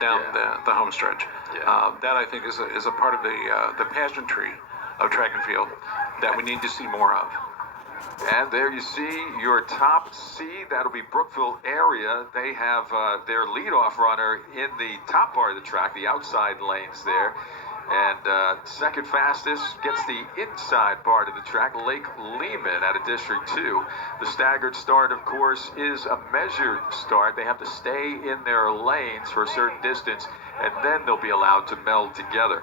down the home stretch. That I think is a part of the pageantry of track and field that we need to see more of. And there you see your top seed. That'll be Brookville area. They have their leadoff runner in the top part of the track, the outside lanes there. And second fastest gets the inside part of the track, Lake-Lehman out of District 2. The staggered start, of course, is a measured start. They have to stay in their lanes for a certain distance, and then they'll be allowed to meld together.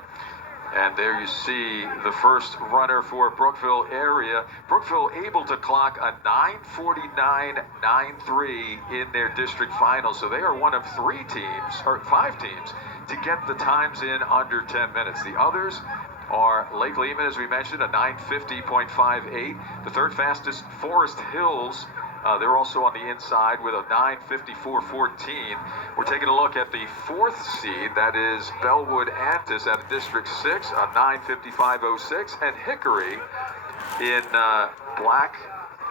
And there you see the first runner for Brookville area. Brookville able to clock a 9:49.93 in their district final. So they are one of 5 teams to get the times in under 10 minutes. The others are Lake-Lehman, as we mentioned, a 9:50.58. The third fastest, Forest Hills. They're also on the inside with a 9:54.14. We're taking a look at the fourth seed. That is Bellwood Antis out of District 6, a 9:55.06. And Hickory in black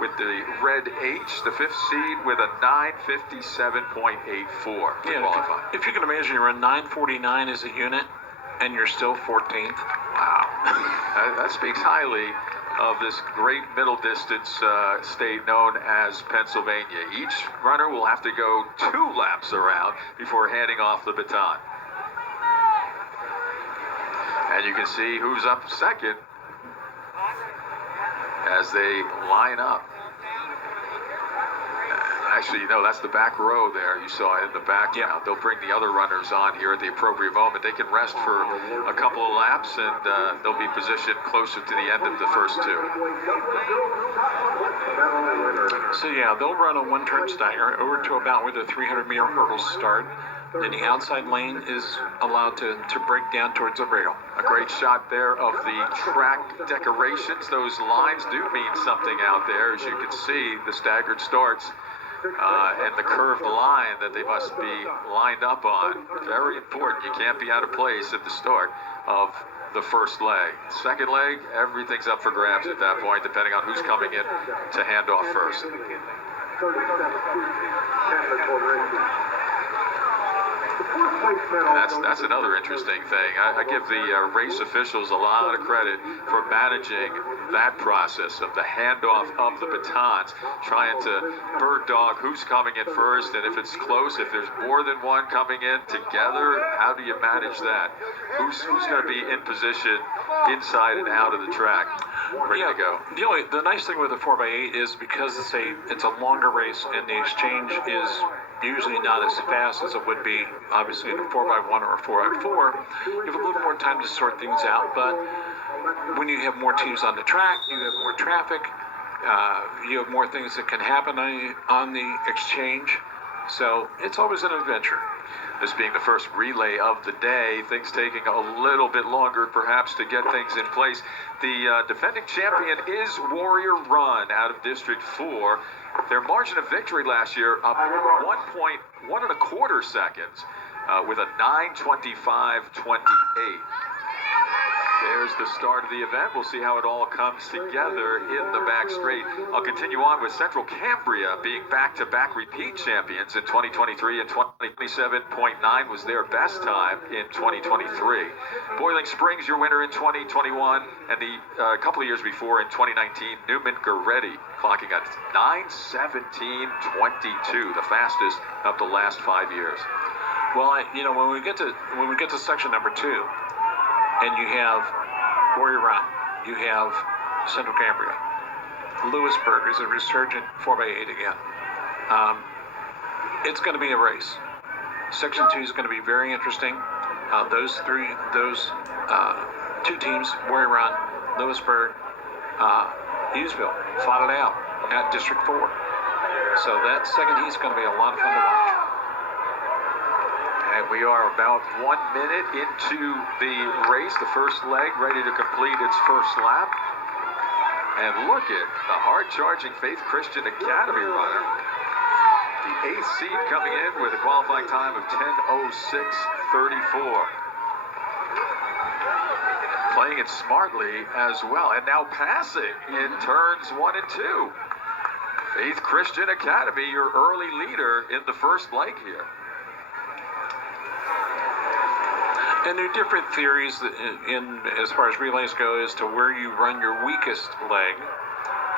with the red H, the fifth seed, with a 9:57.84 to qualify. If you can imagine, you're a 9:49 as a unit, and you're still 14th. Wow. That speaks highly of this great middle distance state known as Pennsylvania. Each runner will have to go 2 laps around before handing off the baton. And you can see who's up second as they line up. Actually, no, that's the back row there. You saw it in the back. Yeah. They'll bring the other runners on here at the appropriate moment. They can rest for a couple of laps, and they'll be positioned closer to the end of the first 2. So yeah, they'll run a one-turn stagger over to about where the 300-meter hurdles start. Then the outside lane is allowed to break down towards the rail. A great shot there of the track decorations. Those lines do mean something out there. As you can see, the staggered starts and the curved line that they must be lined up on. Very important. You can't be out of place at the start of the first leg. Second leg, everything's up for grabs at that point, depending on who's coming in to hand off first. That's another interesting thing. I give the race officials a lot of credit for managing that process of the handoff of the batons, trying to bird dog who's coming in first, and if it's close, if there's more than one coming in together, how do you manage that? Who's going to be in position inside and out of the track? Ready to go. The nice thing with the 4x8 is because it's a longer race and the exchange is usually not as fast as it would be, obviously, in a 4x1 or a 4x4. You have a little more time to sort things out, but when you have more teams on the track, you have more traffic, you have more things that can happen on the exchange, so it's always an adventure. This being the first relay of the day, things taking a little bit longer perhaps to get things in place. The defending champion is Warrior Run out of District 4. Their margin of victory last year up 1.125 seconds with a 9:25.28. There's the start of the event. We'll see how it all comes together in the back straight. I'll continue on with Central Cambria being back-to-back repeat champions in 2023, and 27.9 was their best time in 2023. Boiling Springs, your winner in 2021, and a couple of years before in 2019, Newman Goretti clocking at 9:17.22, the fastest of the last 5 years. Well, when we get to section number 2, and you have Warrior Run, you have Central Cambria. Lewisburg is a resurgent 4x8 again. It's going to be a race. Section 2 is going to be very interesting. Those 2 teams, Warrior Run, Lewisburg, Hughesville, fought it out at District 4. So that second heat is going to be a lot of fun to watch. And we are about 1 minute into the race, the first leg ready to complete its first lap. And look at the hard-charging Faith Christian Academy runner. The 8th seed coming in with a qualifying time of 10:06.34. Playing it smartly as well, and now passing in turns 1 and 2. Faith Christian Academy, your early leader in the first leg here. And there are different theories in as far as relays go as to where you run your weakest leg.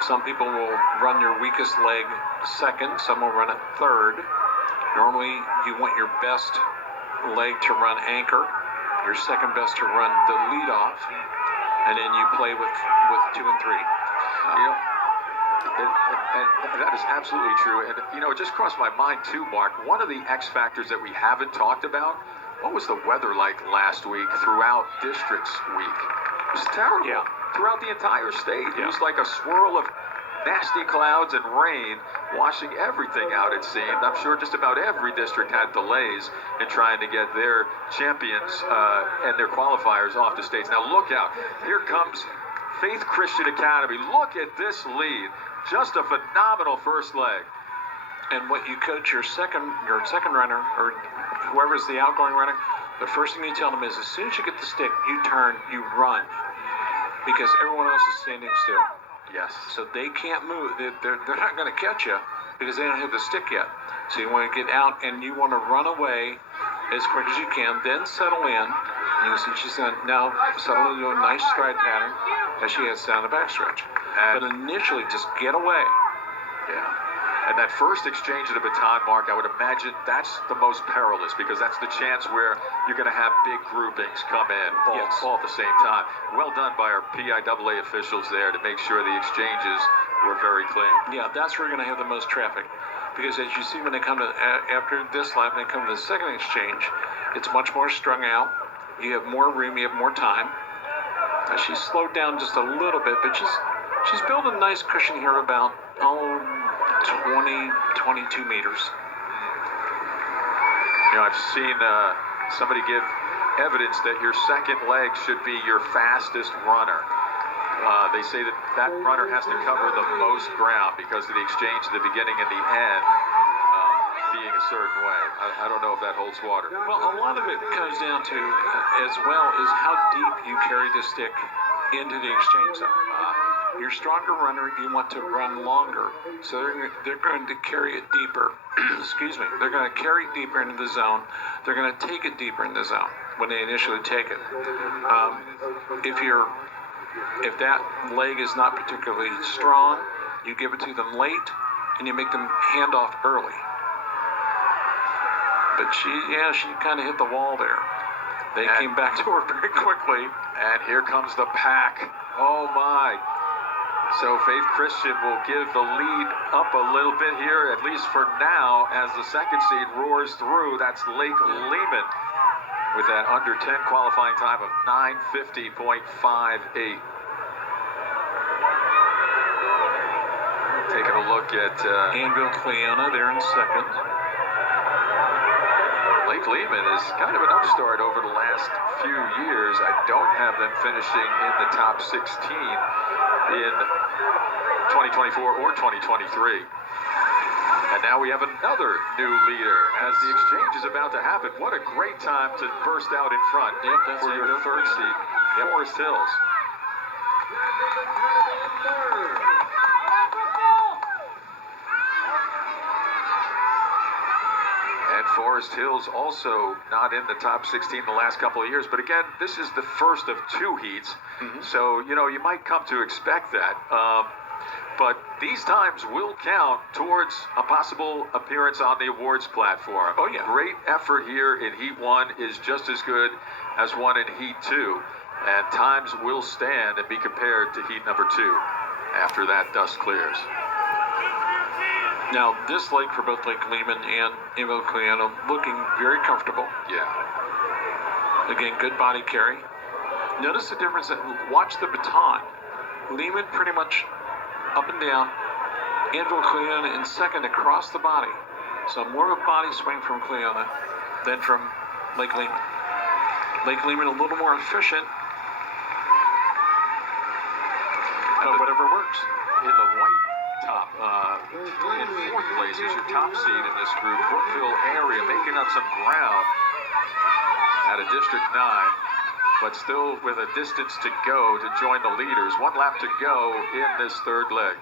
Some people will run your weakest leg second, some will run it third. Normally, you want your best leg to run anchor, your second best to run the lead off, and then you play with 2 and 3. And that is absolutely true. And, it just crossed my mind, too, Mark. One of the X factors that we haven't talked about, what was the weather like last week throughout Districts Week? It was terrible. Yeah. Throughout the entire state. Yeah. It was like a swirl of nasty clouds and rain washing everything out, it seemed. I'm sure just about every district had delays in trying to get their champions and their qualifiers off the states. Now look out. Here comes Faith Christian Academy. Look at this lead. Just a phenomenal first leg. And what you coach your second runner, or whoever's the outgoing runner, the first thing you tell them is as soon as you get the stick, you turn, you run. Because everyone else is standing still. Yes. So they can't move. They're not going to catch you because they don't have the stick yet. So you want to get out and you want to run away as quick as you can, then settle in. And you see she's going to now settle into a nice stride pattern as she heads down the backstretch. But initially, just get away. Yeah. And that first exchange of the baton, Mark, I would imagine that's the most perilous because that's the chance where you're going to have big groupings come in all at the same time. Well done by our PIAA officials there to make sure the exchanges were very clean. Yeah, that's where you're going to have the most traffic. Because as you see when they come to, after this lap, when they come to the second exchange, it's much more strung out. You have more room, you have more time. She's slowed down just a little bit, but she's built a nice cushion here about, 20, 22 meters. I've seen somebody give evidence that your second leg should be your fastest runner. They say that runner has to cover the most ground because of the exchange at the beginning and the end being a certain way. I don't know if that holds water. Well, a lot of it comes down to, as well, is how deep you carry the stick into the exchange zone. Your stronger runner, you want to run longer, so they're going to carry it deeper. Excuse me. They're going to carry it deeper into the zone. They're going to take it deeper in the zone when they initially take it. If that leg is not particularly strong, you give it to them late, and you make them hand off early. But she kind of hit the wall there. They came back to her very quickly. And here comes the pack. Oh, my. So Faith Christian will give the lead up a little bit here, at least for now, as the second seed roars through. That's Lake-Lehman with that under 10 qualifying time of 9:50.58. Taking a look at Lake-Lehman there in second. Lake-Lehman is kind of an upstart over the last few years. I don't have them finishing in the top 16 in 2024 or 2023. And now we have another new leader as the exchange is about to happen. What a great time to burst out in front for your third seed, Forest Hills. Forest Hills also not in the top 16 the last couple of years, but again, this is the first of two heats, so you might come to expect that. But these times will count towards a possible appearance on the awards platform. Oh yeah, great effort here in Heat 1 is just as good as one in Heat 2, and times will stand and be compared to Heat number 2 after that dust clears. Now, this leg for both Lake-Lehman and Lake-Lehman looking very comfortable. Yeah. Again, good body carry. Notice the difference. Watch the baton. Lehman pretty much up and down. And Lake-Lehman in second across the body. So more of a body swing from Lake-Lehman than from Lake-Lehman. Lake-Lehman a little more efficient. But whatever works. In the white top, in fourth place is your top seed in this group, Brookville area, making up some ground out of District 9, but still with a distance to go to join the leaders. 1 lap to go in this third leg.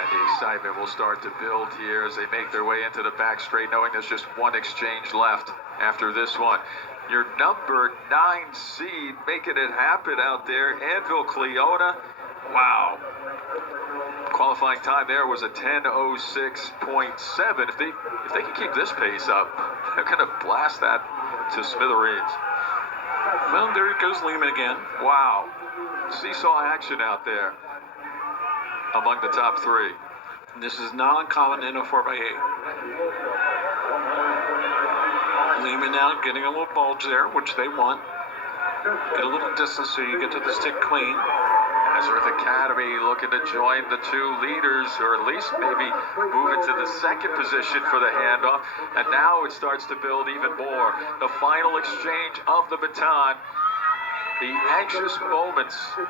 And a excitement will start to build here as they make their way into the back straight, knowing there's just one exchange left after this one. Your number 9 seed making it happen out there, Lake-Lehman. Wow. Qualifying time there was a 10:06.7. If they can keep this pace up, they're going to blast that to smithereens. Well, there goes Lehman again. Wow. Seesaw action out there among the top 3. This is not uncommon in a 4x8. Lehman now getting a little bulge there, which they want. Get a little distance so you get to the stick clean. Nazareth Academy looking to join the 2 leaders, or at least maybe move into the second position for the handoff. And now it starts to build even more. The final exchange of the baton. The anxious moments. It's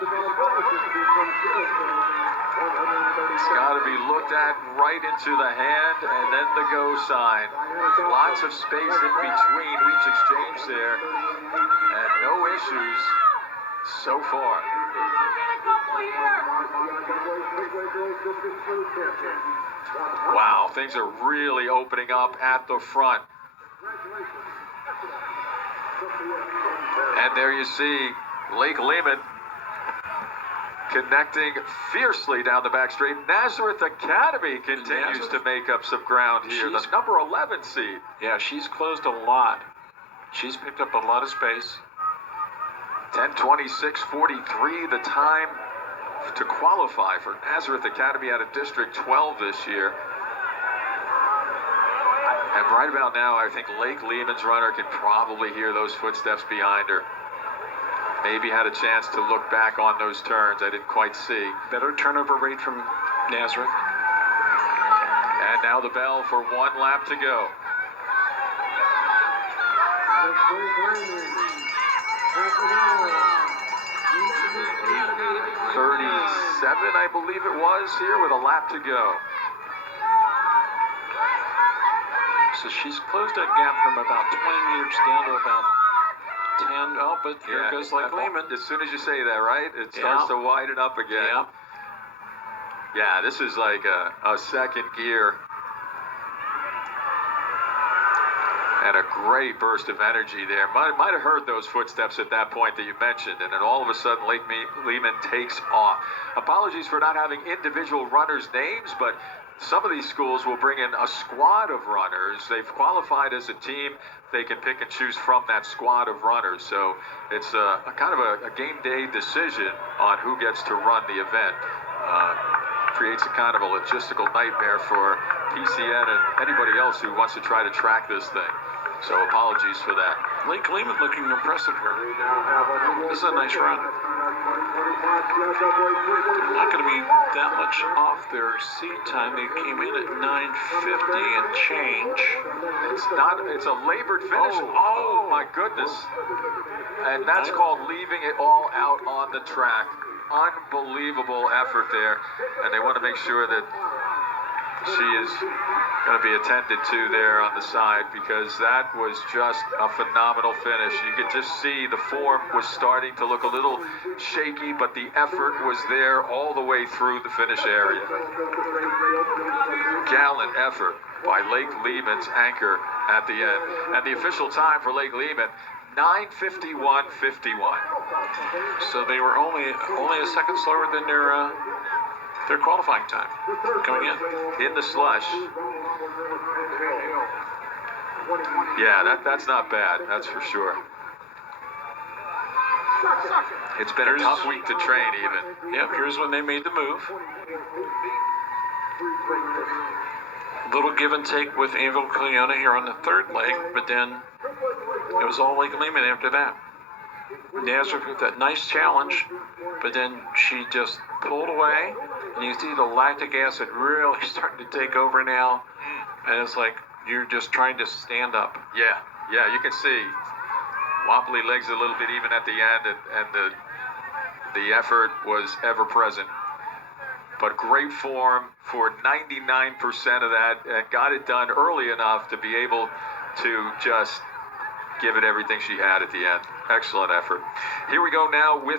got to be looked at right into the hand and then the go sign. Lots of space in between each exchange there. And no issues so far. Wow, things are really opening up at the front. And there you see Lake-Lehman connecting fiercely down the back straight. Nazareth Academy continues to make up some ground here. The number 11 seed. Yeah, she's closed a lot. She's picked up a lot of space. 10:26.43 the time to qualify for Nazareth Academy out of District 12 this year. And right about now, I think Lake-Lehman's runner can probably hear those footsteps behind her. Maybe had a chance to look back on those turns. I didn't quite see. Better turnover rate from Nazareth. And now the bell for 1 lap to go. 37, I believe it was, here with a lap to go. So she's closed that gap from about 20 meters down to about 10. Oh, but here goes Lake-Lehman. As soon as you say that, right? It starts to widen up again. Yeah, this is like a second gear. And a great burst of energy there. Might have heard those footsteps at that point that you mentioned, and then all of a sudden Lake-Lehman takes off. Apologies for not having individual runners' names, but some of these schools will bring in a squad of runners. They've qualified as a team. They can pick and choose from that squad of runners. So it's a kind of a game day decision on who gets to run the event. Creates a kind of a logistical nightmare for PCN and anybody else who wants to try to track this thing. So apologies for that. Lake-Lehman looking impressive here. This is a nice run. Not going to be that much off their seed time. They came in at 9:50 and change. It's a labored finish. Oh my goodness. And that's called leaving it all out on the track. Unbelievable effort there. And they want to make sure that she is going to be attended to there on the side, because that was just a phenomenal finish. You could just see the form was starting to look a little shaky, but the effort was there all the way through the finish area. Gallant effort by Lake-Lehman's anchor at the end. And the official time for Lake-Lehman, 9:51.51. So they were only a second slower than their qualifying time coming in the slush. Yeah, that's not bad. That's for sure. It's been a tough week to train even. Yep, here's when they made the move. Little give and take with Lake-Lehman here on the third leg, but then it was all Lake-Lehman after that. Nazareth with that nice challenge, but then she just pulled away, and you see the lactic acid really starting to take over now, and it's like you're just trying to stand up. Yeah, you can see wobbly legs a little bit even at the end, and the effort was ever present. But great form for 99% of that, and got it done early enough to be able to just give it everything she had at the end. Excellent effort. Here we go now with